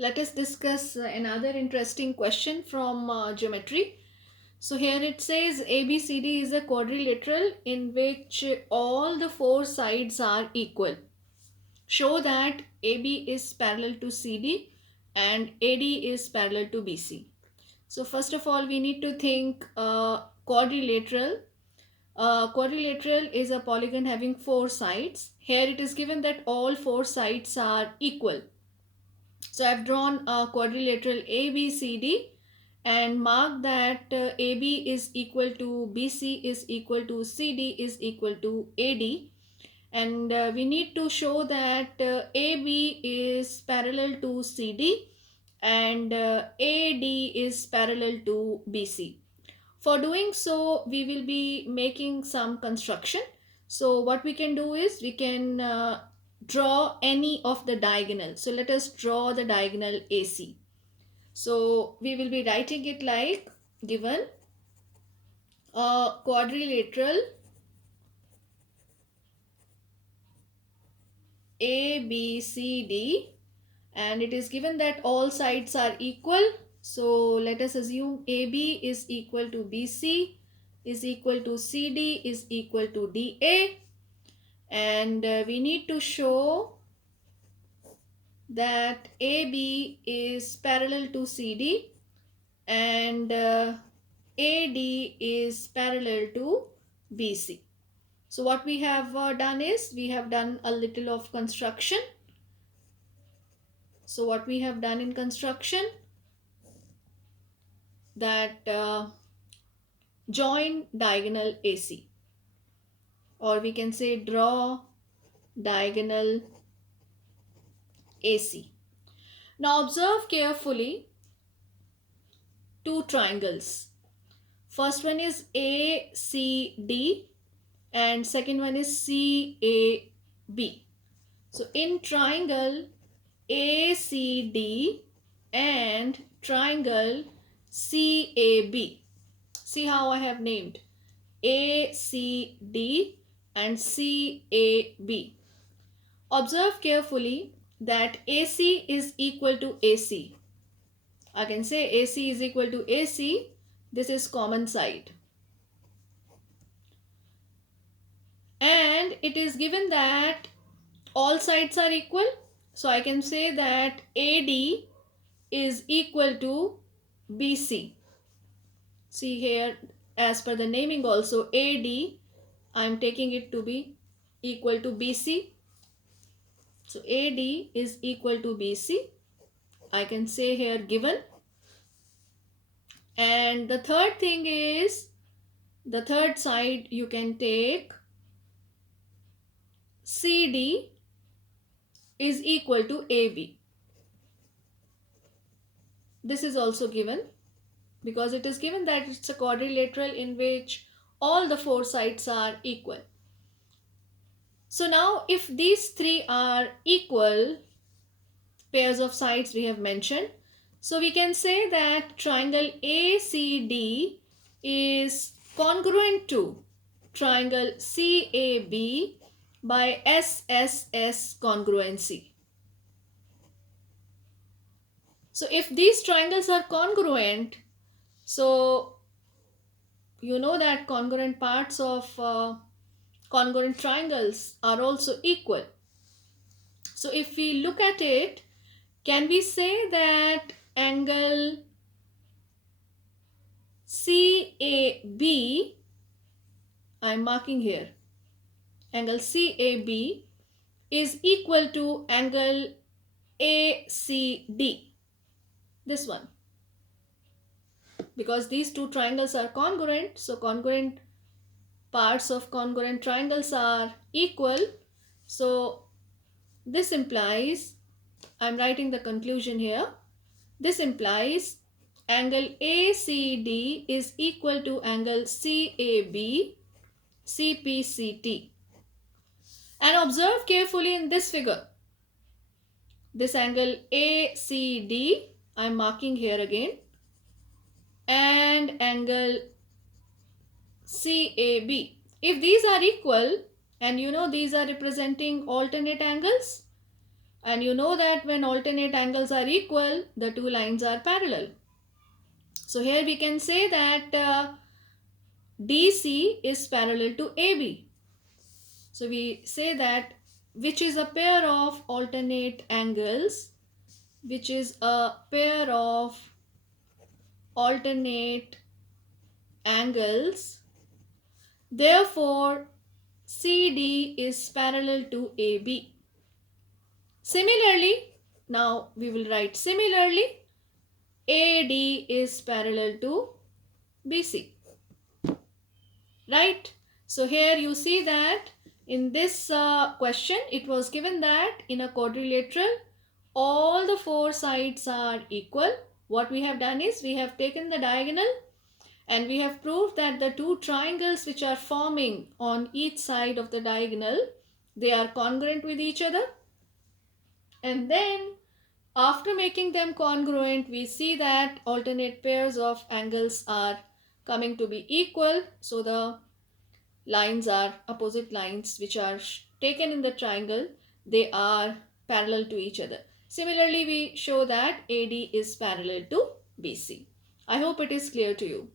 Let us discuss another interesting question from geometry. So here it says ABCD is a quadrilateral in which all the four sides are equal. Show that AB is parallel to CD and AD is parallel to BC. So first of all, we need to think quadrilateral. Quadrilateral is a polygon having four sides. Here it is given that all four sides are equal. So I've drawn a quadrilateral ABCD and mark that AB is equal to BC is equal to CD is equal to AD, and we need to show that AB is parallel to CD and AD is parallel to BC. For doing so, we will be making some construction. So what we can do is we can draw any of the diagonal. So let us draw the diagonal AC. So we will be writing it like given a quadrilateral ABCD, and it is given that all sides are equal. So let us assume AB is equal to BC is equal to CD is equal to DA, and we need to show that AB is parallel to CD and AD is parallel to BC. So what we have done is we have done a little of construction. So what we have done in construction, that join diagonal AC, or we can say draw diagonal AC. Now observe carefully two triangles. First one is ACD and second one is CAB. So in triangle ACD and triangle CAB, see how I have named ACD and CAB. Observe carefully that AC is equal to AC. I can say AC is equal to AC. This is common side. And it is given that all sides are equal. So I can say that AD is equal to BC. See here, as per the naming also, AD, I am taking it to be equal to BC. So AD is equal to BC. I can say here given. And the third thing is, the third side you can take CD is equal to AB. This is also given because it is given that it's a quadrilateral in which all the four sides are equal. So now if these three are equal pairs of sides we have mentioned, so we can say that triangle ACD is congruent to triangle CAB by SSS congruency. So if these triangles are congruent, so you know that congruent parts of congruent triangles are also equal. So if we look at it, can we say that angle CAB, I'm marking here, angle CAB is equal to angle ACD, this one, because these two triangles are congruent. So congruent parts of congruent triangles are equal. So this implies, I'm writing the conclusion here, this implies angle ACD is equal to angle CAB CPCT. And observe carefully in this figure, this angle ACD, I'm marking here again, and angle CAB. If these are equal, and you know these are representing alternate angles, And you know that when alternate angles are equal, the two lines are parallel. So here we can say that DC is parallel to AB. So we say that which is a pair of alternate angles, which is a pair of alternate angles. Therefore, CD is parallel to AB. Similarly, now we will write similarly, AD is parallel to BC. Right? So here you see that in this question it was given that in a quadrilateral all the four sides are equal. What we have done is we have taken the diagonal and we have proved that the two triangles which are forming on each side of the diagonal, they are congruent with each other. And then after making them congruent, we see that alternate pairs of angles are coming to be equal. So the lines are opposite lines which are taken in the triangle, they are parallel to each other. Similarly, we show that AD is parallel to BC. I hope it is clear to you.